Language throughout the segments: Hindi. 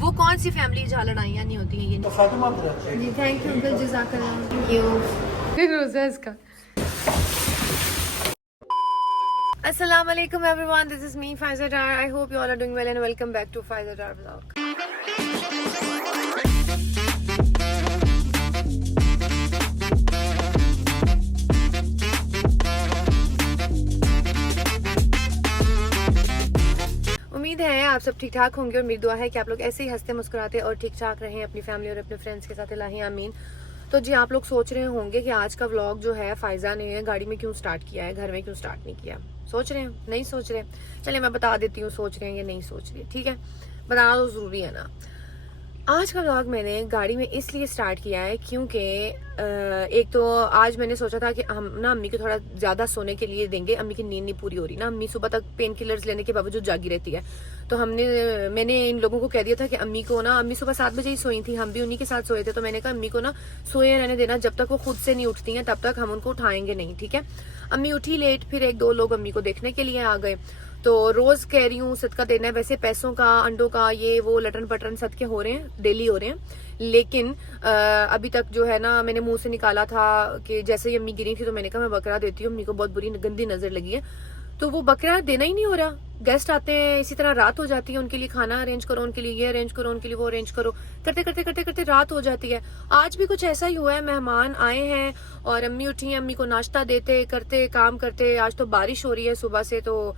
वो कौन सी फैमिली जहाँ लड़ाइयाँ नहीं होती हैं ये नहीं। थैंक यू अंकल, जज़ाकल्लाह। थैंक यू रोज़ा इसका। अस्सलाम वालेकुम everyone, this is me Faiza Dar. I hope you all are doing well and welcome back to Faiza Dar vlog. उम्मीद है आप सब ठीक ठाक होंगे और मेरी दुआ है कि आप लोग ऐसे ही हंसते मुस्कुराते और ठीक ठाक रहें अपनी फैमिली और अपने फ्रेंड्स के साथ। इलाही आमीन। तो जी, आप लोग सोच रहे होंगे कि आज का व्लॉग जो है फाइज़ा ने गाड़ी में क्यों स्टार्ट किया है, घर में क्यों स्टार्ट नहीं किया। सोच रहे हैं, नहीं सोच रहे? चलिए मैं बता देती हूँ सोच रहे हैं या नहीं सोच रहे। ठीक है, बताना तो ज़रूरी है ना। आज का व्लॉग मैंने गाड़ी में इसलिए स्टार्ट किया है क्योंकि एक तो आज मैंने सोचा था कि हम ना अम्मी को थोड़ा ज़्यादा सोने के लिए देंगे। अम्मी की नींद नहीं पूरी हो रही ना, अम्मी सुबह तक पेन किलर्स लेने के बावजूद जागी रहती है। तो मैंने इन लोगों को कह दिया था कि अम्मी को ना, अम्मी सुबह 7 बजे ही सोई थी, हम भी उन्हीं के साथ सोए थे। तो मैंने कहा अम्मी को ना सोए रहने देना, जब तक वो खुद से नहीं उठती हैं तब तक हम उनको उठाएंगे नहीं। ठीक है। अम्मी उठी लेट, फिर 1-2 लोग अम्मी को देखने के लिए आ गए। तो रोज कह रही हूँ सदका देना है, वैसे पैसों का, अंडों का, ये वो लटन पटन सदके हो रहे हैं, डेली हो रहे हैं। लेकिन अभी तक जो है ना, मैंने मुंह से निकाला था कि जैसे ही अम्मी गिरी थी तो मैंने कहा मैं बकरा देती हूँ, अम्मी को बहुत बुरी गंदी नजर लगी है। तो वो बकरा देना ही नहीं हो रहा। गेस्ट आते हैं, इसी तरह रात हो जाती है, उनके लिए खाना अरेंज करो, उनके लिए ये अरेंज करो, उनके लिए वो अरेंज करो, करते करते करते करते रात हो जाती है। आज भी कुछ ऐसा ही हुआ है, मेहमान आए हैं और अम्मी उठी हैं, अम्मी को नाश्ता देते करते काम करते। आज तो बारिश हो रही है सुबह से, तो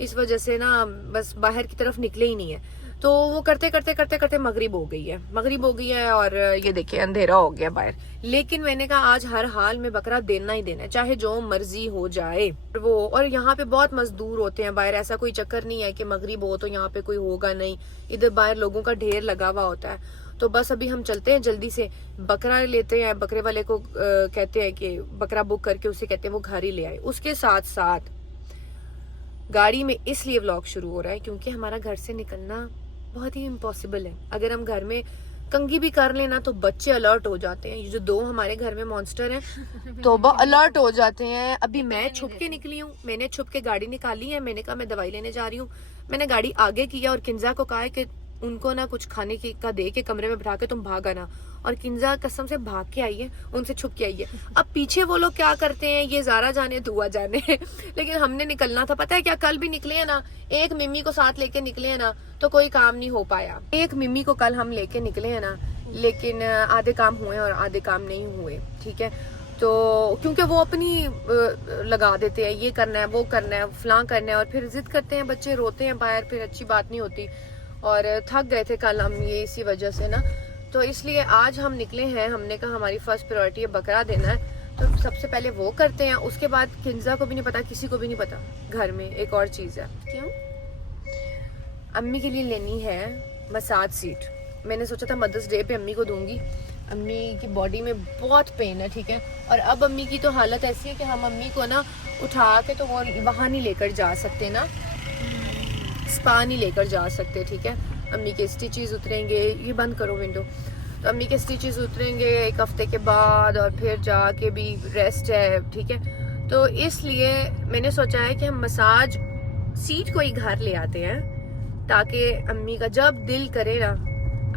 इस वजह से ना बस बाहर की तरफ निकले ही नहीं है। तो वो करते करते करते करते मगरिब हो गई है और ये देखिए अंधेरा हो गया बाहर। लेकिन मैंने कहा आज हर हाल में बकरा देना ही देना है, चाहे जो मर्जी हो जाए वो। और यहाँ पे बहुत मजदूर होते हैं बाहर, ऐसा कोई चक्कर नहीं है कि मगरिब हो तो यहाँ पे कोई होगा नहीं। इधर बाहर लोगों का ढेर लगा हुआ होता है। तो बस अभी हम चलते हैं जल्दी से, बकरा लेते हैं। बकरे वाले को कहते हैं कि बकरा बुक करके उसे कहते हैं वो घर ही ले आए। उसके साथ साथ गाड़ी में इसलिए व्लॉग शुरू हो रहा है क्योंकि हमारा घर से निकलना बहुत ही इम्पॉसिबल है। अगर हम घर में कंघी भी कर लेना तो बच्चे अलर्ट हो जाते हैं। ये जो 2 हमारे घर में मॉन्स्टर हैं तो वो अलर्ट हो जाते हैं। अभी मैं छुप के निकली हूँ, मैंने छुप के गाड़ी निकाली है। मैंने कहा मैं दवाई लेने जा रही हूँ। मैंने गाड़ी आगे किया और किंजा को कहा है कि उनको ना कुछ खाने की का दे के कमरे में बिठा के तुम भाग आना। और किंजा कसम से भाग के आई है, उनसे छुप के आई है। अब पीछे वो लोग क्या करते हैं ये ज़ारा जाने दुआ जाने लेकिन हमने निकलना था। पता है क्या, कल भी निकले हैं ना, एक मिम्मी को साथ लेके निकले हैं ना तो कोई काम नहीं हो पाया। एक मिम्मी को कल हम लेके निकले हैं ना, लेकिन आधे काम हुए और आधे काम नहीं हुए। ठीक है। तो क्योंकि वो अपनी लगा देते हैं, ये करना है वो करना है फलां करना है, और फिर जिद करते हैं, बच्चे रोते हैं बाहर, फिर अच्छी बात नहीं होती। और थक गए थे कल हम ये इसी वजह से ना, तो इसलिए आज हम निकले हैं। हमने कहा हमारी फर्स्ट प्रायोरिटी है बकरा देना है, तो सबसे पहले वो करते हैं। उसके बाद किंजा को भी नहीं पता, किसी को भी नहीं पता घर में एक और चीज़ है। क्यों? अम्मी के लिए लेनी है मसाज सीट। मैंने सोचा था मदर्स डे पे अम्मी को दूंगी। अम्मी की बॉडी में बहुत पेन है। ठीक है। और अब अम्मी की तो हालत ऐसी है कि हम अम्मी को ना उठा के तो वो वहाँ नहीं लेकर जा सकते ना, स्पा नहीं लेकर जा सकते। ठीक है। अम्मी के स्टिचेस उतरेंगे, ये बंद करो विंडो। तो अम्मी के स्टिचेस उतरेंगे 1 हफ्ते के बाद और फिर जाके भी रेस्ट है। ठीक है। तो इसलिए मैंने सोचा है कि हम मसाज सीट को ही घर ले आते हैं ताकि अम्मी का जब दिल करे ना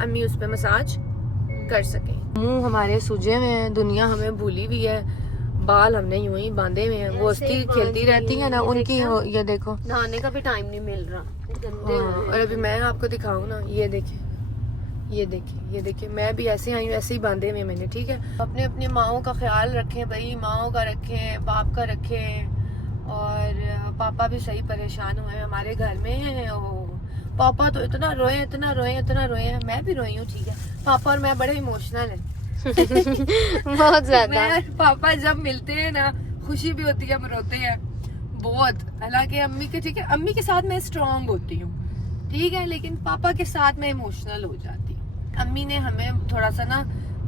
अम्मी उस पर मसाज कर सकें। मुंह हमारे सूजे हुए हैं, दुनिया हमें भूली हुई है, बाल हमने यूं ही बांधे हुए हैं। वो अस्ती खेलती रहती है ना उनकी, ये देखो नहाने का भी टाइम नहीं मिल रहा। हाँ, और अभी मैं आपको दिखाऊं ना, ये देखिए ये देखिए ये देखिए, मैं भी ऐसे आई हूँ, ऐसे ही बांधे हुए मैंने। ठीक है। अपने अपनी माओं का ख्याल रखें भाई, माओं का रखें, बाप का रखें। और पापा भी सही परेशान हुए हमारे घर में हैं। पापा तो इतना रोए इतना रोए इतना रोए हैं, मैं भी रोई हूँ। ठीक है। पापा और मैं बड़े इमोशनल हैं बहुत ज्यादा। पापा जब मिलते हैं ना खुशी भी होती है, हम रोते हैं बहुत। हालांकि अम्मी के, ठीक है, अम्मी के साथ मैं स्ट्रांग होती हूँ। ठीक है। लेकिन पापा के साथ मैं इमोशनल हो जाती हूँ। अम्मी ने हमें थोड़ा सा ना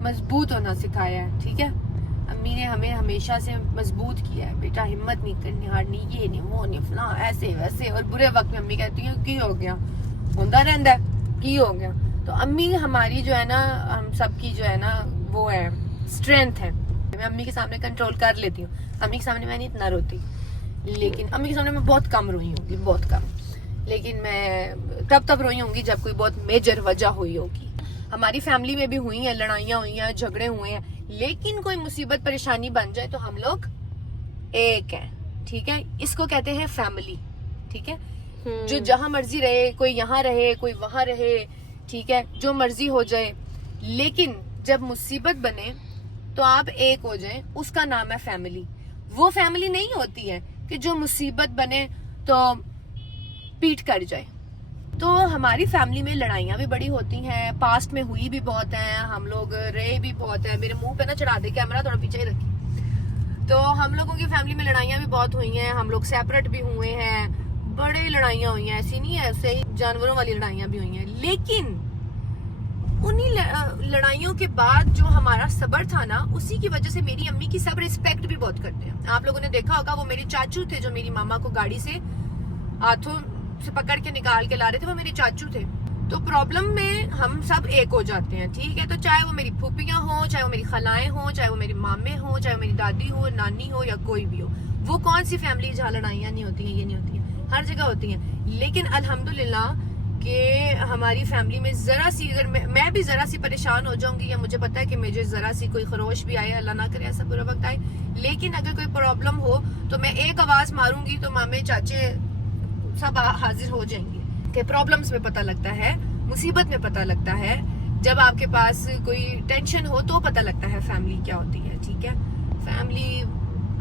मजबूत होना सिखाया है। ठीक है। अम्मी ने हमें हमेशा से मजबूत किया है, बेटा हिम्मत नहीं करनी, हारनी, ये नहीं वो नहीं फला ऐसे वैसे। और बुरे वक्त में अम्मी कहती है की हो गया, होता रहता है, की हो गया। तो अम्मी हमारी जो है ना, हम सबकी जो है ना वो है, स्ट्रेंथ है। मैं अम्मी के सामने कंट्रोल कर लेती हूँ। अम्मी के सामने मैं नहीं इतना रोती, लेकिन अम्मी के सामने मैं बहुत कम रोई होगी, बहुत कम। लेकिन मैं तब रोई होंगी जब कोई बहुत मेजर वजह हुई होगी। हमारी फैमिली में भी हुई हैं, लड़ाइयाँ हुई हैं, झगड़े हुए हैं, लेकिन कोई मुसीबत परेशानी बन जाए तो हम लोग एक हैं, ठीक है। इसको कहते हैं फैमिली, ठीक है। जो जहां मर्जी रहे, कोई यहाँ रहे, कोई वहां रहे, ठीक है, जो मर्जी हो जाए, लेकिन जब मुसीबत बने तो आप एक हो जाएं, उसका नाम है फैमिली। वो फैमिली नहीं होती है कि जो मुसीबत बने तो पीट कर जाए। तो हमारी फैमिली में लड़ाइयाँ भी बड़ी होती हैं, पास्ट में हुई भी बहुत हैं, हम लोग रहे भी बहुत हैं। मेरे मुंह पे ना चढ़ा दे कैमरा, थोड़ा पीछे ही रखी। तो हम लोगों की फैमिली में लड़ाइयाँ भी बहुत हुई हैं, हम लोग सेपरेट भी हुए हैं, बड़ी लड़ाइयाँ हुई हैं, ऐसी नहीं है, ऐसे ही जानवरों वाली लड़ाइयाँ भी हुई हैं। लेकिन उन्हीं लड़ाइयों के बाद जो हमारा सब्र था ना, उसी की वजह से मेरी अम्मी की सब रिस्पेक्ट भी बहुत करते हैं। आप लोगों ने देखा होगा, वो मेरे चाचू थे जो मेरी मामा को गाड़ी से हाथों से पकड़ के निकाल के ला रहे थे, वो मेरे चाचू थे। तो प्रॉब्लम में हम सब एक हो जाते हैं, ठीक है। तो चाहे वो मेरी फूफियां हो, चाहे वो मेरी खलाएं हो, चाहे वो मेरी मामे हो, चाहे वो मेरी दादी हो, नानी हो, या कोई भी हो। वो कौन सी फैमिली जहाँ लड़ाइयाँ नहीं होती हैं, ये नहीं होती हैं, हर जगह होती हैं। लेकिन अल्हम्दुलिल्लाह कि हमारी फैमिली में जरा सी, अगर मैं भी जरा सी परेशान हो जाऊंगी, या मुझे पता है कि मुझे जरा सी कोई खरोश भी आए, अल्लाह ना करे ऐसा बुरा वक्त आए, लेकिन अगर कोई प्रॉब्लम हो तो मैं एक आवाज मारूंगी तो मामे चाचे सब हाजिर हो जाएंगे। कि प्रॉब्लम्स में पता लगता है, मुसीबत में पता लगता है, जब आपके पास कोई टेंशन हो तो पता लगता है फैमिली क्या होती है, ठीक है। फैमिली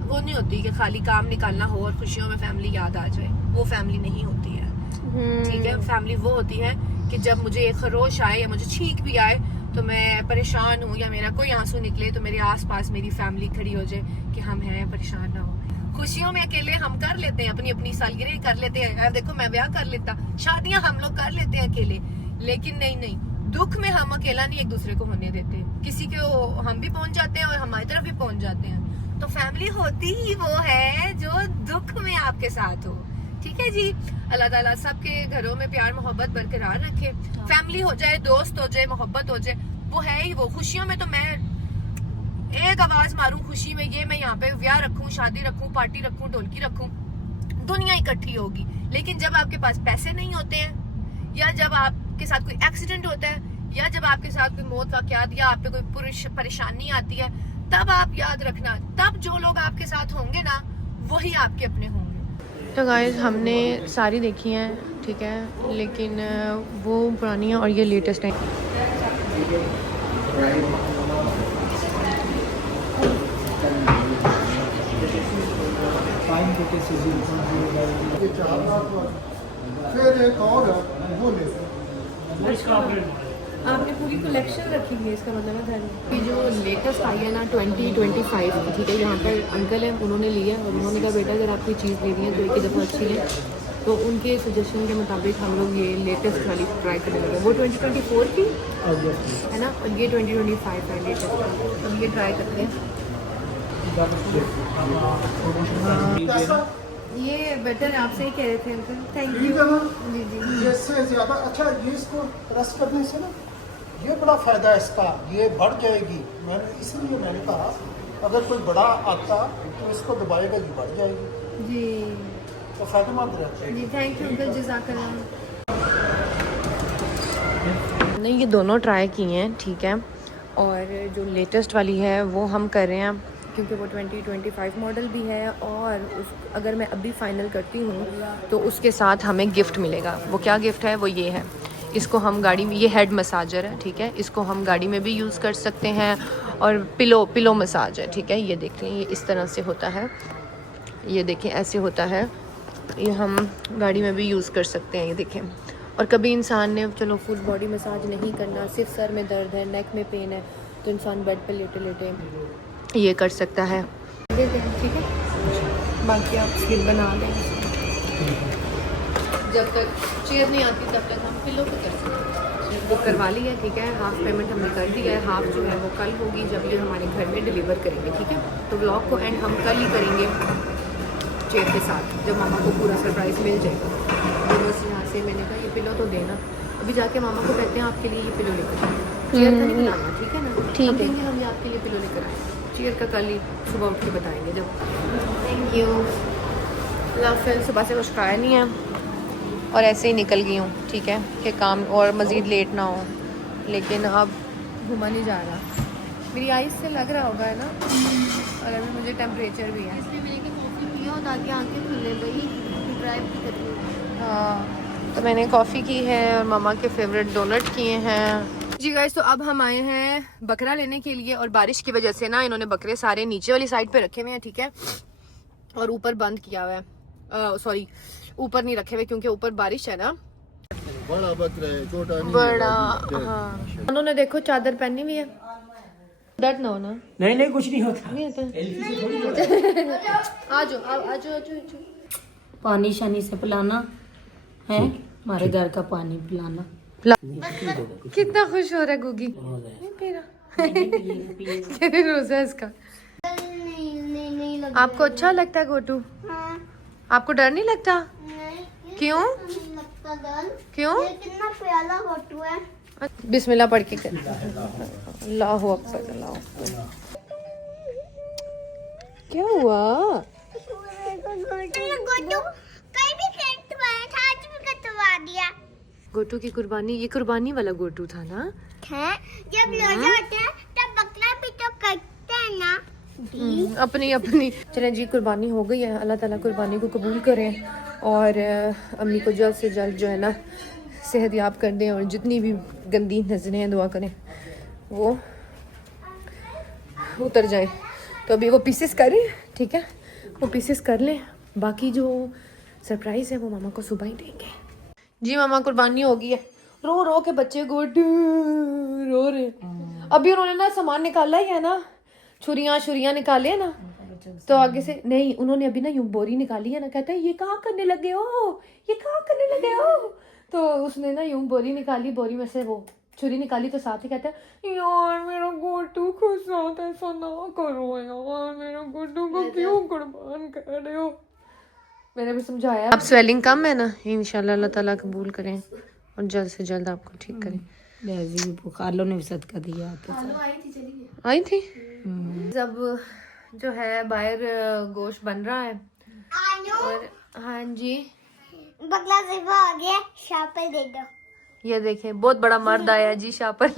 वो नहीं होती कि खाली काम निकालना हो और खुशियों में फैमिली याद आ जाए, वो फैमिली नहीं होती है, ठीक है। फैमिली वो होती है कि जब मुझे एक खरोश आए या मुझे छींक भी आए तो मैं परेशान हूँ या मेरा कोई आंसू निकले तो मेरे आसपास मेरी फैमिली खड़ी हो जाए कि हम हैं, परेशान ना हो। खुशियों में अकेले हम कर लेते हैं, अपनी अपनी सालगिरह कर लेते हैं, देखो मैं ब्याह कर लेता, शादियां हम लोग कर लेते हैं अकेले, लेकिन नहीं, दुख में हम अकेला नहीं एक दूसरे को होने देते। किसी के हम भी पहुंच जाते हैं और हमारी तरफ भी पहुंच जाते हैं। तो फैमिली होती ही वो है जो दुख में आपके साथ हो, ठीक है जी। अल्लाह ताला सबके घरों में प्यार मोहब्बत बरकरार रखे। फैमिली हो जाए, दोस्त हो जाए, मोहब्बत हो जाए, वो है ही वो। खुशियों में तो मैं एक आवाज मारूं खुशी में, ये मैं यहाँ पे ब्याह रखूं, शादी रखूं, पार्टी रखूं, ढोलकी रखूं, दुनिया इकट्ठी होगी। लेकिन जब आपके पास पैसे नहीं होते हैं, या जब आपके साथ कोई एक्सीडेंट होता है, या जब आपके साथ कोई मौत वाकयात या आप पे कोई परेशानी आती है, तब आप याद रखना, तब जो लोग आपके साथ होंगे ना, वही आपके अपने होंगे। तो गाइस हमने सारी देखी हैं, ठीक है, लेकिन वो पुरानी है और ये लेटेस्ट है। फिर एक और वो ले आपने पूरी कलेक्शन रखी है, इसका मतलब है कि जो लेटेस्ट आई है ना 2025, ठीक है। यहाँ पर अंकल हैं, उन्होंने लिया और उन्होंने कहा बेटा अगर आप कोई चीज़ ले रही है तो एक ही दफ़ा अच्छी है, तो उनके सजेशन के मुताबिक हम लोग ये लेटेस्ट वाली ट्राई करने लगे। वो 2024 की है ना, और ये 2025 है लेटेस्ट। अब ये ट्राई करते हैं। ये बेटर आपसे ही कह रहे थे अंकल, थैंक यू जी। इससे ज़्यादा अच्छा ये इसको रस करने से ना ये बड़ा फ़ायदा है इसका, ये बढ़ जाएगी। मैंने कहा अगर कोई बड़ा आता तो इसको दबाएगा, ये बढ़ जाएगी जी, तो फ़ायदेमंद रहता है जी। थैंक यू अंकल, जज़ाकल्लाह। नहीं, ये दोनों ट्राई किए हैं, ठीक है। और जो लेटेस्ट वाली है वो हम कर रहे हैं क्योंकि वो 2025 मॉडल भी है, और अगर मैं अभी फाइनल करती हूँ तो उसके साथ हमें गिफ्ट मिलेगा। वो क्या गिफ्ट है, वो ये है, इसको हम गाड़ी में, ये हेड मसाजर है, ठीक है, इसको हम गाड़ी में भी यूज़ कर सकते हैं, और पिलो मसाज है, ठीक है। ये देख लें, ये इस तरह से होता है, ये देखें ऐसे होता है, ये हम गाड़ी में भी यूज़ कर सकते हैं, ये देखें। और कभी इंसान ने चलो फुल बॉडी मसाज नहीं करना, सिर्फ सर में दर्द है, नेक में पेन है, तो इंसान बेड पे लेटे लेटे ये कर सकता है, ठीक है। बाकी आप स्लिप बना दें, जब तक चेयर नहीं आती तब तक हम पिलो पे कर सकते हैं। बुक करवा ली है, ठीक है, हाफ पेमेंट हमने कर दिया है, हाफ जो है वो कल होगी जब ये हमारे घर में डिलीवर करेंगे, ठीक है। तो व्लॉग को एंड हम कल ही करेंगे चेयर के साथ, जब मामा को पूरा सरप्राइज़ मिल जाएगा। तो बस यहाँ से मैंने कहा ये पिलो तो देना, अभी जाके मामा को कहते हैं आपके लिए ये पिलो लेकर आए, चेयर का नहीं बनाना, ठीक है ना, ठीक है, हम आपके लिए पिलो लेकर आए, चेयर का कल ही सुबह उठ के बताएंगे जब। Thank you. फिर सुबह से कुछ खाया नहीं है और ऐसे ही निकल गई हूँ, ठीक है, कि काम और मज़ीद लेट ना हो। लेकिन अब घुमा नहीं जा रहा, मेरी आइज़ से लग रहा होगा, है ना। और अभी मुझे टेम्परेचर भी है। इसलिए मैंने कॉफ़ी पिया ताकि आंखें खुले भाई, ड्राइव भी कर रही हूँ। हाँ, तो मैंने कॉफ़ी की है और मामा के फेवरेट डोनट किए हैं जी गाइस। तो अब हम आए हैं बकरा लेने के लिए, और बारिश की वजह से ना इन्होंने बकरे सारे नीचे वाली साइड पे रखे हुए हैं, ठीक है, और ऊपर बंद किया हुआ है। सॉरी, ऊपर नहीं रखे हुए क्योंकि ऊपर बारिश है ना। बड़ा बकरा है, छोटा नहीं बड़ा, हाँ। उन्होंने देखो चादर पहनी हुई है, दर्द ना होना। नहीं कुछ नहीं होता। नहीं होता। आ जाओ, आ जाओ। पानी शानी से पिलाना है, हमारे घर का पानी पिलाना। कितना खुश हो रहा है गुगी। नहीं पी रहा। रोजा इसका। नहीं लग आपको अच्छा लगता है गोटू? आपको डर नहीं लगता? क्यों? लगता डर। क्यों? ये कितना प्यारा फोटो है। बिस्मिल्लाह पढ़ के कर। अल्लाहु अकबर, अल्लाहु अकबर। क्या हुआ? गोटू की कुर्बानी, ये कुर्बानी वाला गोटू था ना? जब रोजा होता है तब बकरा भी तो करते हैं ना। अपनी चलें जी, कुर्बानी हो गई है। अल्लाह ताला कुर्बानी को कबूल करें और अम्मी को जल्द से जल्द जो है ना सेहत याब कर दें, और जितनी भी गंदी नजरें हैं दुआ करें वो उतर जाएं। तो अभी वो पीसेस करें, ठीक है, वो पीसेस कर लें, बाकी जो सरप्राइज है वो मामा को सुबह ही देंगे जी। मामा कुर्बानी हो गई है। रो रो के बच्चे गोटू रो रहे। अभी उन्होंने ना सामान निकाला ही है ना, छुरियां निकाले है ना, तो आगे से नहीं, उन्होंने अभी ना यूं बोरी निकाली है ना, कहता है ये कहाँ करने लगे हो, ये कहाँ करने लगे हो। तो उसने ना यूं बोरी निकाली, बोरी में से वो छुरी निकाली, तो साथ ही कहता है यार मेरा गोटू खुश होता है, ऐसा ना करो यार, मेरा गोटू को क्यों कुर्बान कर रहे हो। मैंने भी समझाया। अब स्वेलिंग कम है ना, इंशाल्लाह अल्लाह ताला कबूल करें और जल्द से जल्द आपको ठीक करें। बुखार ने भी सदका दिया तो आई थी। जब जो है बाहर गोश्त बन रहा है और हाँ जी, बकरा ज़िबा आ गया, शापर दे दो। ये देखें बहुत बड़ा मर्द आया है जी शॉपर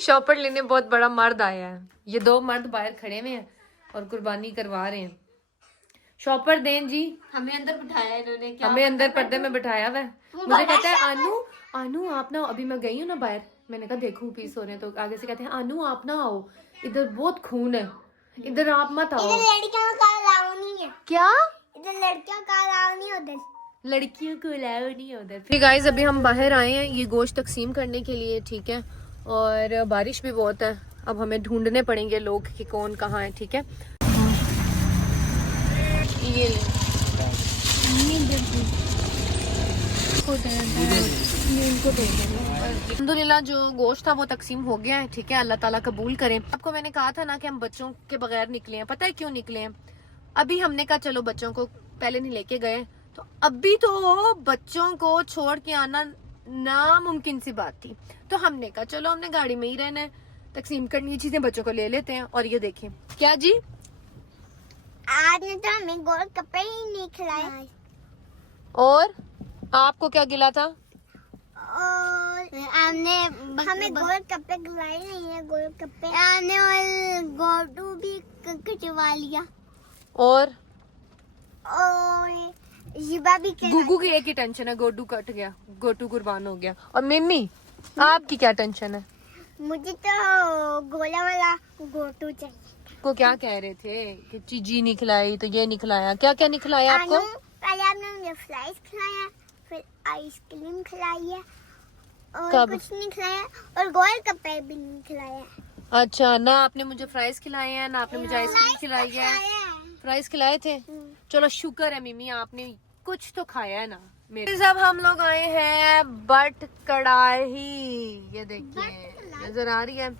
शॉपर लेने बहुत बड़ा मर्द आया है। ये दो मर्द बाहर खड़े हुए हैं और कुर्बानी करवा रहे हैं। शॉपर दें जी। हमें अंदर बिठाया इन्होंने, क्या हमें अंदर पर्दे में बिठाया हुआ है। मुझे कहता है आनू आप ना, अभी मैं गई हूँ ना बाहर, मैंने कहा देखो पीस हो रहे हैं, तो आगे से कहते हैं आनू आप ना आओ, इधर बहुत खून है, इधर आप मत आओ। लड़कियों का अलाउ नहीं है। क्या? इधर लड़कियों का अलाउ नहीं उधर, लड़कियों को अलाउ नहीं उधर। फिर गाइस अभी हम बाहर आए हैं ये गोश्त तकसीम करने के लिए, ठीक है, और बारिश भी बहुत है। अब हमें ढूंढने पड़ेंगे लोग कि कौन कहाँ है, ठीक है। ये अल्हम्दुलिल्लाह जो गोश्त था वो तकसीम हो गया है, ठीक है, अल्लाह ताला कबूल करें। आपको मैंने कहा था ना कि हम बच्चों के बगैर निकले हैं, पता है क्यों निकले हैं? अभी हमने कहा चलो बच्चों को पहले नहीं लेके गए, तो अभी तो बच्चों को छोड़ के आना नामुमकिन सी बात थी, तो हमने कहा चलो हमने गाड़ी में ही रहना है, तकसीम करनी है चीजें, बच्चों को ले लेते हैं। और ये देखें क्या जी, आज ने तो हमें गोल कपड़े ही नहीं खिलाए। और आपको क्या गिला था? और हमने हमें गोल कपड़े खिलाए नहीं है, गोल कपड़े हमने और गोटू भी कटवा लिया, और शिबा भी गुगू की एक ही टेंशन है, गोटू कट गया, गोटू कुर्बान हो गया। और मिम्मी आपकी क्या टेंशन है? मुझे तो गोला वाला गोटू चाहिए। को क्या कह रहे थे कि चीजी नहीं खिलाई तो ये नहीं खिलाया, क्या क्या नहीं खिलाया आपको? पहले आपने मुझे फ्राइज खिलाया, फिर आइसक्रीम खिलाई है, और कब? कुछ नहीं खिलाया, और गोल कपड़े भी नहीं खिलाया। अच्छा, ना आपने मुझे फ्राइज खिलाए हैं ना आपने मुझे आइसक्रीम खिलाई है। फ्राइज खिलाए थे, चलो शुक्र है मिमी आपने कुछ तो खाया है ना मेरे। अब हम लोग आए हैं बट कड़ाही, ये देखिए नजर आ रही है।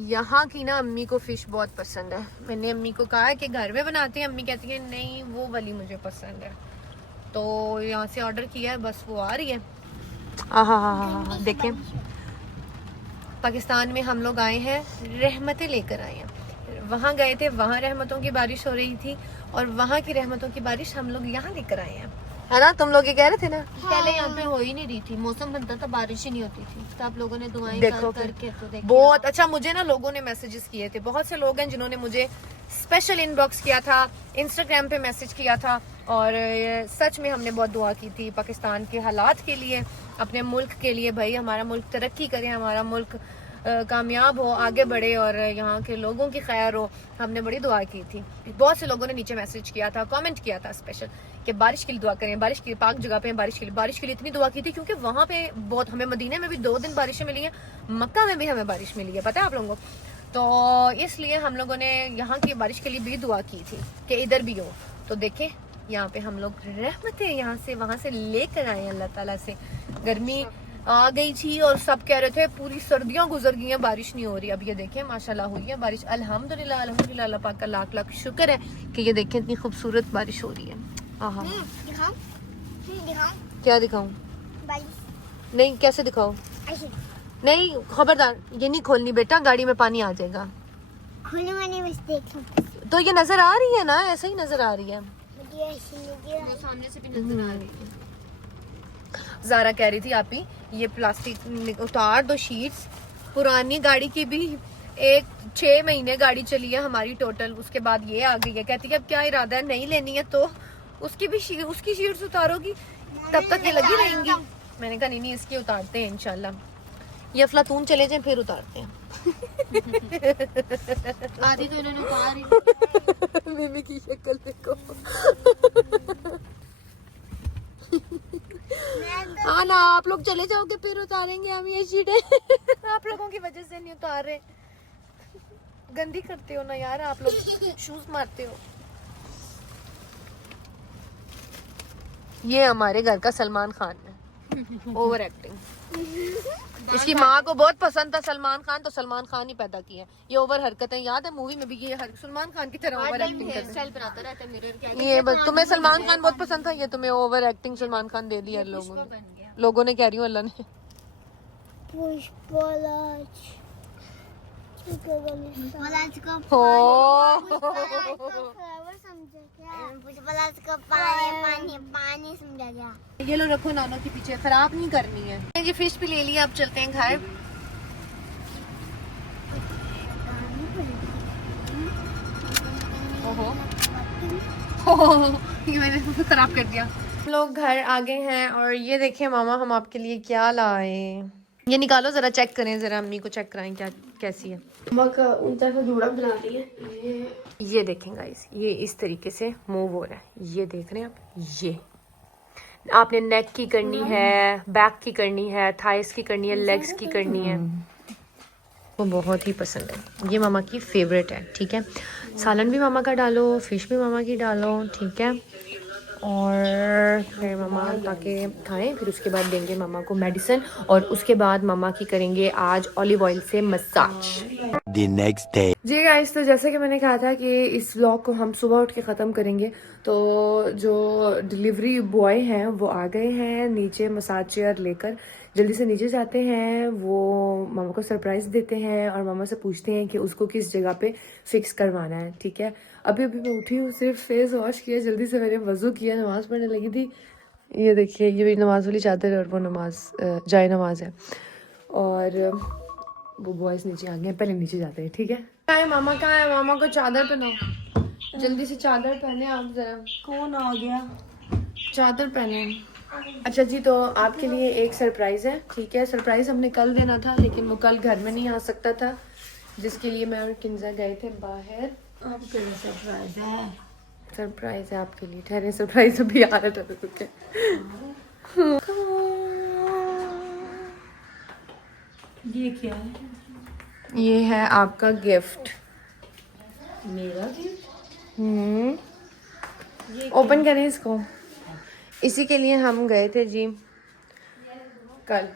यहाँ की ना अम्मी को फिश बहुत पसंद है। मैंने अम्मी को कहा है कि घर में बनाते हैं, अम्मी कहती है नहीं वो वाली मुझे पसंद है, तो यहाँ से ऑर्डर किया है, बस वो आ रही है। हाँ देखें, पाकिस्तान में हम लोग आए हैं, रहमतें लेकर आए हैं। वहाँ गए थे, वहाँ रहमतों की बारिश हो रही थी, और वहाँ की रहमतों की बारिश हम लोग यहाँ लेकर आए हैं। है ना, तुम लोग ये कह रहे थे ना। पहले यहाँ पे हो ही नहीं रही थी, मौसम बनता था, बारिश ही नहीं होती थी, तो आप लोगों ने दुआएं देखो करके तो देखिए। बहुत अच्छा। मुझे ना लोगों ने मैसेजेस किए थे, बहुत से लोग हैं जिन्होंने मुझे स्पेशल इनबॉक्स किया था, इंस्टाग्राम पे मैसेज किया था, और सच में हमने बहुत दुआ की थी पाकिस्तान के हालात के लिए, अपने मुल्क के लिए। भाई हमारा मुल्क तरक्की करे, हमारा मुल्क कामयाब हो, आगे बढ़े, और यहाँ के लोगों की खैर हो। हमने बड़ी दुआ की थी। बहुत से लोगों ने नीचे मैसेज किया था, कमेंट किया था स्पेशल कि बारिश के लिए दुआ करें, बारिश की पाक जगह पे बारिश के लिए इतनी दुआ की थी, क्योंकि वहाँ पे बहुत, हमें मदीने में भी 2 दिन बारिशें मिली हैं, मक्का में भी हमें बारिश मिली है, पता है आप लोगों को। तो इसलिए हम लोगों ने यहाँ की बारिश के लिए भी दुआ की थी कि इधर भी हो। तो देखें यहाँ पे हम लोग रहमतें यहाँ से वहाँ से लेकर आए अल्लाह ताला से। गर्मी आ गई थी और सब कह रहे थे पूरी सर्दियां गुजर गई हैं, बारिश नहीं हो रही। अब ये देखें माशाल्लाह हुई है बारिश, अल्हम्दुलिल्लाह अल्हम्दुलिल्लाह, अल्लाह पाक का लाख लाख शुक्र है कि ये देखें इतनी खूबसूरत बारिश हो रही है। आहा, दिखाओ क्या दिखाऊं? बारिश नहीं, कैसे दिखाओ? ऐसे नहीं, खबरदार ये नहीं खोलनी बेटा, गाड़ी में पानी आ जाएगा। खोलने वाली बस देखो, तो ये नजर आ रही है ना, ऐसे ही नजर आ रही है। मुझे ऐसे नहीं सामने से भी नजर आ रही है। ज़ारा कह रही थी आप ही ये प्लास्टिक उतार दो, शीट्स। पुरानी गाड़ी की भी 6 महीने गाड़ी चली है हमारी टोटल, उसके बाद ये आ गई है। कहती है अब क्या इरादा है, नहीं लेनी है तो उसकी शीट्स उतारोगी, तब तक ये लगी रहेंगी। मैंने कहा नहीं इसकी उतारते हैं इंशाल्लाह, ये अफलातून चले जाए फिर उतारते हैं। आधी तो इन्होंने उतारी। मिमी की शक्ल देखो। हाँ ना, आप लोग चले जाओगे फिर उतारेंगे हम ये शीटें। आप लोगों की वजह से नहीं उतार रहे। गंदी करते हो ना यार आप लोग, शूज मारते हो। ये हमारे घर का सलमान खान है, ओवर एक्टिंग। इसकी माँ को बहुत पसंद था सलमान खान, तो सलमान खान ही पैदा किया। ये ओवर हरकतें, याद है मूवी में भी ये सलमान खान की तरह ओवर एक्टिंग करता है। स्टाइल बनाता रहता है मिरर के ये बस तुम्हें सलमान खान बहुत पसंद था, ये तुम्हें ओवर एक्टिंग सलमान खान दे दिया लोगों ने कह रही हूँ अल्लाह ने। पुष्पराज हो पुष्पराज को पानी समझा गया। ये लो रखो, नानो के पीछे, खराब नहीं करनी है। ये फिश भी ले लिया, अब चलते हैं घर। ओहो ये मैंने खराब कर दिया। हम लोग घर आ गए हैं और ये देखिए मामा हम आपके लिए क्या लाए। ये निकालो जरा, चेक करें जरा, अम्मी को चेक कराएं क्या कैसी है। मम्मा का ऊंचा सा जूड़ा बना दिया। ये देखें गाइस, ये इस तरीके से मूव हो रहा है, ये देख रहे हैं आप। ये आपने नेक की करनी है, बैक की करनी है, थाइस की करनी है, लेग्स की करनी है। वो बहुत ही पसंद है, ये मामा की फेवरेट है। ठीक है, सालन भी मामा का डालो, फिश भी मामा की डालो, ठीक है। और फिर मामा ताकि खाएं, फिर उसके बाद देंगे मामा को मेडिसिन, और उसके बाद मामा की करेंगे आज ऑलिव ऑयल से मसाज। The next day. जी गाइस, तो जैसे कि मैंने कहा था कि इस व्लॉग को हम सुबह उठ के ख़त्म करेंगे, तो जो डिलीवरी बॉय हैं वो आ गए हैं नीचे मसाज चेयर लेकर। जल्दी से नीचे जाते हैं, वो मामा को सरप्राइज़ देते हैं और मामा से पूछते हैं कि उसको किस जगह पे फिक्स करवाना है। ठीक है, अभी मैं उठी हूँ, सिर्फ फेस वॉश किया, जल्दी से मैंने वज़ू किया, नमाज़ पढ़ने लगी थी। ये देखिए, ये भी नमाज वाली चादर है और वो जाए नमाज है। और वो बॉयज नीचे आ गए, पहले नीचे जाते हैं। ठीक है, कहाँ है मामा, कहाँ है मामा को चादर पहनाओ, जल्दी से चादर पहने आप जरा। कौन आ गया? चादर पहने। अच्छा जी, तो आपके लिए एक सरप्राइज है। ठीक है, सरप्राइज हमने कल देना था, लेकिन वो कल घर में नहीं आ सकता था, जिसके लिए मैं और किंजा गए थे बाहर। आपके लिए सरप्राइज है। सरप्राइज है आपके लिए, ठहरे, सरप्राइज अभी आ रहा था। ये क्या है? ये है आपका गिफ्ट। मेरा गिफ्ट? ओपन करें इसको। इसी के लिए हम गए थे जी कल।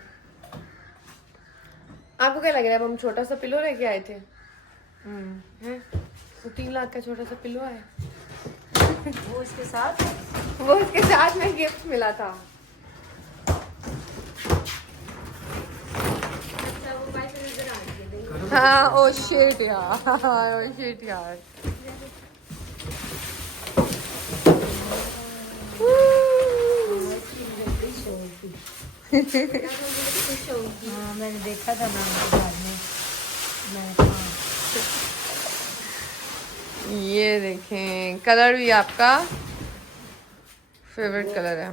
आपको क्या लग रहा है, अब हम छोटा सा पिलो लेके आए थे? हैं? वो 3 लाख का छोटा सा पिलो है। वो इसके साथ? वो इसके साथ में गिफ्ट मिला था। हाँ, ओ शिट यार, ओ शिट यार। हाँ मैंने देखा था नाम के बाद में। मैं हाँ ये देखें, कलर भी आपका फेवरेट कलर है।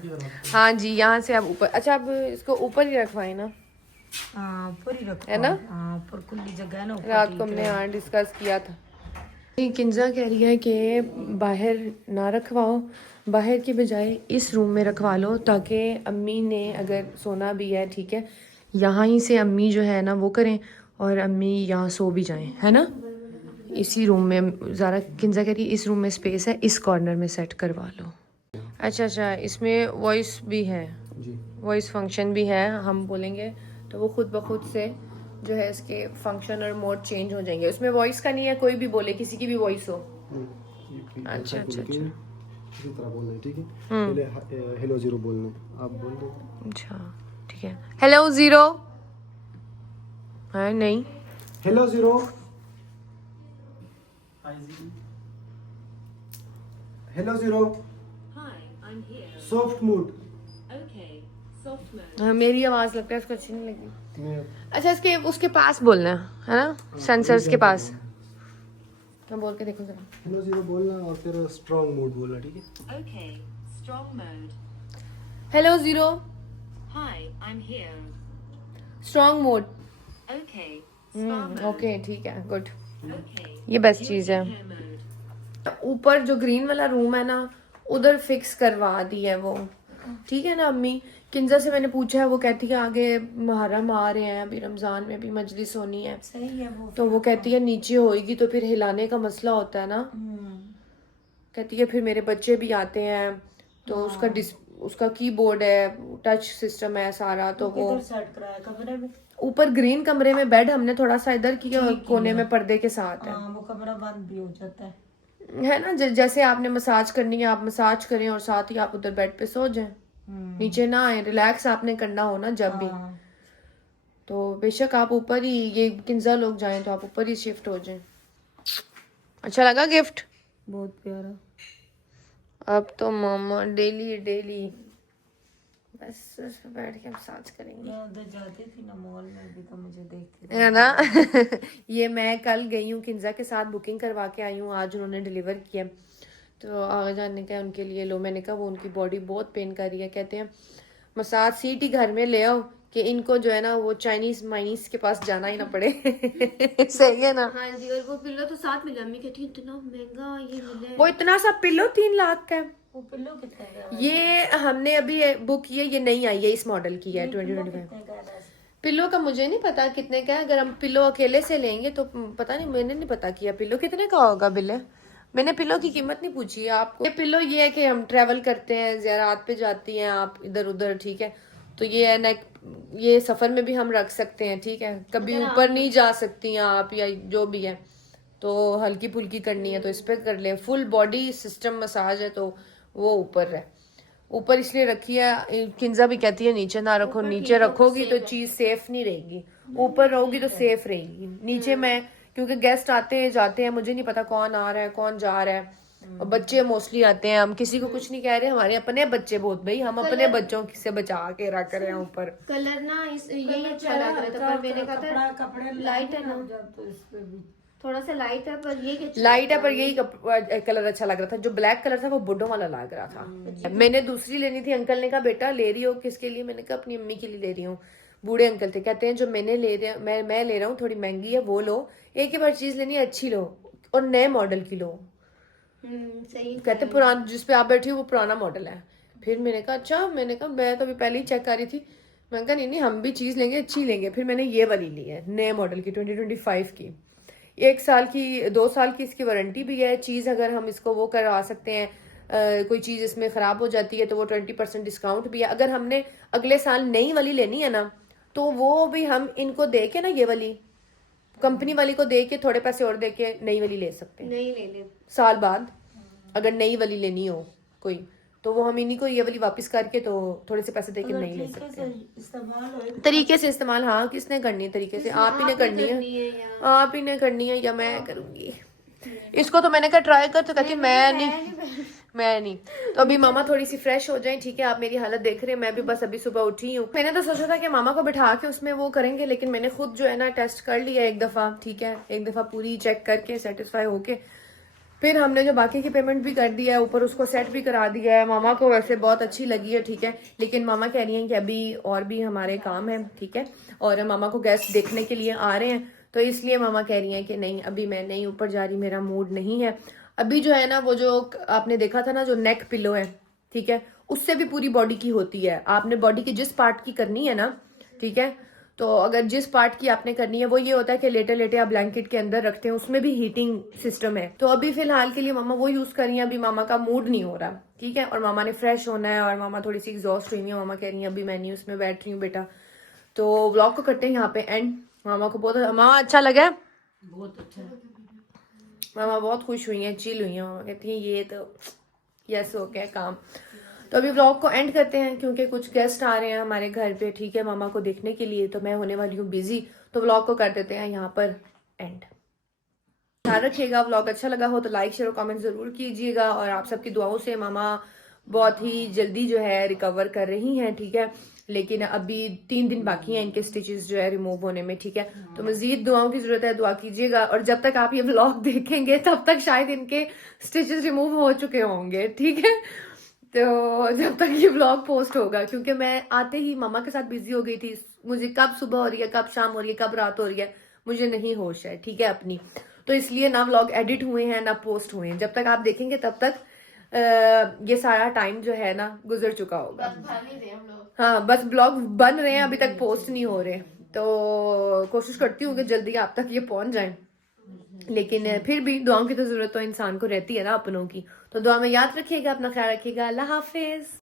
हाँ जी, यहाँ से आप ऊपर, अच्छा अब इसको ऊपर ही रखवाए ना, हाँ पूरी रखो है ना? हाँ ऊपर खुली जगह है ना ऊपर। रात को ठीक हमने है। यहाँ डिस्कस किया था। किंजा कह रही है कि बाहर ना रखवाओ, बाहर की बजाय इस रूम में रखवा लो, ताकि अम्मी ने अगर सोना भी है ठीक है, यहाँ ही से अम्मी जो है ना वो करें और अम्मी यहाँ सो भी जाएं, है ना? इसी रूम में ज़रा किंजा कह रही है इस रूम में स्पेस है, इस कॉर्नर में सेट करवा लो। अच्छा, इसमें वॉइस भी है, वॉइस फंक्शन भी है, हम बोलेंगे तो वो खुद ब खुद से जो है इसके फंक्शन और मोड चेंज हो जाएंगे। उसमें वॉइस का नहीं है, कोई भी बोले, किसी की भी वॉइस हो। अच्छा। इसी तरह बोलना है, ठीक है? पहले हेलो जीरो बोलना है, आप बोल दो। अच्छा ठीक है, हेलो जीरो है नहीं, hello zero, hello zero, soft mood. हाँ, मेरी आवाज लगता है उसको अच्छी नहीं लगी। अच्छा इसके उसके पास बोलना है ना, सेंसर्स के पास। मैं बोल के देखो जरा। हेलो जीरो बोलना और फिर स्ट्रॉन्ग मूड बोलना, ठीक है? Okay, strong mode. Hello zero, Hi, I'm here. Strong mode. Okay, spa mode. Okay ठीक है, गुड, Okay, ये बेस्ट चीज है। hair mode. ऊपर जो ग्रीन वाला रूम है ना, उधर फिक्स करवा दी है वो, ठीक है ना अम्मी? किंजा से मैंने पूछा है, वो कहती है आगे मुहर्रम आ रहे हैं, अभी रमजान में भी मजलिस होनी है, सही है वो। तो वो कहती है नीचे होएगी तो फिर हिलाने का मसला होता है ना। कहती है फिर मेरे बच्चे भी आते हैं तो उसका कीबोर्ड है, टच सिस्टम है सारा, तो वो किधर सेट कराया कमरे में? ऊपर ग्रीन कमरे में बेड हमने थोड़ा सा इधर किया और कोने में पर्दे के साथ है। हाँ वो कमरा बंद भी हो जाता है। है ना, जैसे आपने मसाज करनी है आप मसाज करें और साथ ही आप उधर बेड पे सो जाएं, नीचे ना आए, रिलैक्स आपने करना हो ना जब भी, तो बेशक आप ऊपर ही, ये किंजा लोग जाएं तो आप ऊपर ही शिफ्ट हो जाएं। अच्छा लगा गिफ्ट? बहुत प्यारा। अब तो मामा डेली बस बैठ के मसाज करेंगे, मैं उधर जाती थी ना मॉल में भी, तो मुझे देखती है ना। ये मैं कल गई हूँ किंजा के साथ, बुकिंग करवा के आई हूँ, आज उन्होंने डिलीवर किया, तो आगे जाने का उनके लिए लो, मैंने कहा वो उनकी बॉडी बहुत पेन कर रही है, कहते हैं मसाज सीट ही घर में ले आओ कि इनको जो है ना वो चाइनीज माइनीज के पास जाना ही ना पड़े। सही है ना? हाँ जी, और वो पिल्लो तो साथ मिला, अम्मी कहती है इतना महंगा ये मिले। वो इतना सा पिल्लो 3 लाख का है। वो पिल्लो कितने का है? ये हमने अभी बुक किया, ये नहीं आई है, इस मॉडल की है 2025। कितने का है? पिल्लो का मुझे नहीं पता कितने का है, अगर हम पिल्लो अकेले से लेंगे तो पता नहीं, मैंने नहीं पता किया पिल्लो कितने का होगा बिल है, मैंने पिल्लो की कीमत नहीं पूछी है आपको। ये पिल्लो ये है कि हम ट्रेवल करते हैं, ज़ियारत पे जाती हैं आप इधर उधर, ठीक है, तो ये है ना, ये सफर में भी हम रख सकते हैं, ठीक है, कभी ऊपर नहीं जा सकती हैं आप या जो भी है, तो हल्की फुल्की करनी है तो इस पे कर ले। फुल बॉडी सिस्टम मसाज है तो वो ऊपर है, ऊपर इसलिए रखी है। किंजा भी कहती है नीचे ना रखो, नीचे रखोगी तो चीज सेफ नहीं रहेगी, ऊपर रहोगी तो सेफ रहेगी। नीचे मैं क्योंकि गेस्ट आते हैं जाते हैं, मुझे नहीं पता कौन आ रहा है कौन जा रहा है, और बच्चे मोस्टली आते हैं, हम किसी को कुछ नहीं कह रहे, हमारे अपने बच्चे बहुत, भाई हम अपने बच्चों से बचा के रख रहे हैं ऊपर। कलर ना इस यही अच्छा लग रहा था, पर मैंने कहा था कपड़े लाइट है ना, तो इस पे भी थोड़ा सा लाइट है, पर ये अच्छा लाइट है पर यही कलर अच्छा लग रहा था, जो ब्लैक कलर था वो बुड्ढों वाला लग रहा था। मैंने दूसरी लेनी थी, अंकल ने कहा बेटा ले रही हो किसके लिए, मैंने कहा अपनी अम्मी के लिए ले रही हूँ। बूढ़े अंकल थे, कहते हैं जो मैंने ले रहे मैं ले रहा हूँ थोड़ी महंगी है, वो लो, एक ही बार चीज लेनी है अच्छी लो और नए मॉडल की लो। सही। कहते पुराना जिसपे आप बैठी हो वो पुराना मॉडल है। फिर मैंने कहा अच्छा, मैंने कहा मैं तो अभी पहले ही चेक कर रही थी, मैंने कहा नहीं हम भी चीज लेंगे अच्छी लेंगे। फिर मैंने ये वाली ली है नए मॉडल की 2025 की, 1 साल की 2 साल की इसकी वारंटी भी है। चीज अगर हम इसको वो करवा सकते हैं, कोई चीज इसमें खराब हो जाती है तो वो 20% डिस्काउंट भी है। अगर हमने अगले साल नई वाली लेनी है ना तो वो भी हम इनको दे के ना, ये वाली कंपनी वाली को दे के थोड़े पैसे और दे के नई वाली ले सकते हैं। नहीं ले ले साल बाद अगर नई वाली लेनी हो कोई, तो वो हम इन्हीं को ये वाली वापस करके तो थोड़े से पैसे देके नहीं ले सकते हैं। इस्तेमाल हो तरीके से इस्तेमाल, हाँ किसने करनी है तरीके से, आप ही ने करनी है, आप ही ने करनी है या मैं करूंगी। इसको तो मैंने कहा ट्राई कर, तो कहती मैं नहीं, मैं नहीं। तो अभी मामा थोड़ी सी फ्रेश हो जाएं, ठीक है। आप मेरी हालत देख रहे हैं, मैं भी बस अभी सुबह उठी हूँ। मैंने तो सोचा था कि मामा को बिठा के उसमें वो करेंगे, लेकिन मैंने खुद जो है ना टेस्ट कर लिया एक दफ़ा, ठीक है। एक दफ़ा पूरी चेक करके सेटिस्फाई होके फिर हमने जो बाकी की पेमेंट भी कर दिया है, ऊपर उसको सेट भी करा दिया है। मामा को वैसे बहुत अच्छी लगी है, ठीक है। लेकिन मामा कह रही हैं कि अभी और भी हमारे काम है, ठीक है। और मामा को गेस्ट देखने के लिए आ रहे हैं, तो इसलिए मामा कह रही हैं कि नहीं अभी मैं नहीं ऊपर जा रही, मेरा मूड नहीं है अभी। जो है ना वो जो आपने देखा था ना जो नेक पिलो है, ठीक है, उससे भी पूरी बॉडी की होती है। आपने बॉडी के जिस पार्ट की करनी है ना, ठीक है, तो अगर जिस पार्ट की आपने करनी है वो ये होता है कि लेटे लेटे आप ब्लैंकेट के अंदर रखते हैं, उसमें भी हीटिंग सिस्टम है। तो अभी फिलहाल के लिए मामा वो यूज कर रही है, अभी मामा का मूड नहीं हो रहा, ठीक है। और मामा ने फ्रेश होना है और मामा थोड़ी सी एग्जॉस्ट हुई है। मामा कह रही है अभी मैं नहीं उसमें बैठ रही हूँ बेटा। तो व्लॉग को करते हैं यहाँ पे एंड। मामा को बहुत मामा अच्छा लगा, बहुत अच्छा। मामा बहुत खुश हुई हैं, चिल हुई हैं। मामा कहती हैं ये तो यस हो गया काम। तो अभी व्लॉग को एंड करते हैं क्योंकि कुछ गेस्ट आ रहे हैं हमारे घर पे, ठीक है, मामा को देखने के लिए। तो मैं होने वाली हूँ बिजी, तो व्लॉग को कर देते हैं यहाँ पर एंड। ख्याल रखिएगा, व्लॉग अच्छा लगा हो तो लाइक शेयर और कमेंट जरूर कीजिएगा। और आप सबकी दुआओं से मामा बहुत ही जल्दी जो है रिकवर कर रही हैं, ठीक है। लेकिन अभी 3 दिन बाकी हैं इनके स्टिचेस जो है रिमूव होने में, ठीक है। तो मजीद दुआओं की जरूरत है, दुआ कीजिएगा। और जब तक आप ये व्लॉग देखेंगे तब तक शायद इनके स्टिचेस रिमूव हो चुके होंगे, ठीक है। तो जब तक ये व्लॉग पोस्ट होगा, क्योंकि मैं आते ही मामा के साथ बिजी हो गई थी। मुझे कब सुबह हो रही है, कब शाम हो रही है, कब रात हो रही है, मुझे नहीं होश है, ठीक है अपनी। तो इसलिए ना व्लॉग एडिट हुए हैं ना पोस्ट हुए हैं। जब तक आप देखेंगे तब तक ये सारा टाइम जो है ना गुजर चुका होगा। हाँ बस ब्लॉग बन रहे हैं, अभी तक पोस्ट नहीं हो रहे। तो कोशिश करती हूँ कि जल्दी आप तक ये पहुंच जाएं, लेकिन फिर भी दुआओं की तो जरूरत तो इंसान को रहती है ना अपनों की। तो दुआ में याद रखिएगा, अपना ख्याल रखिएगा। अल्लाह हाफिज।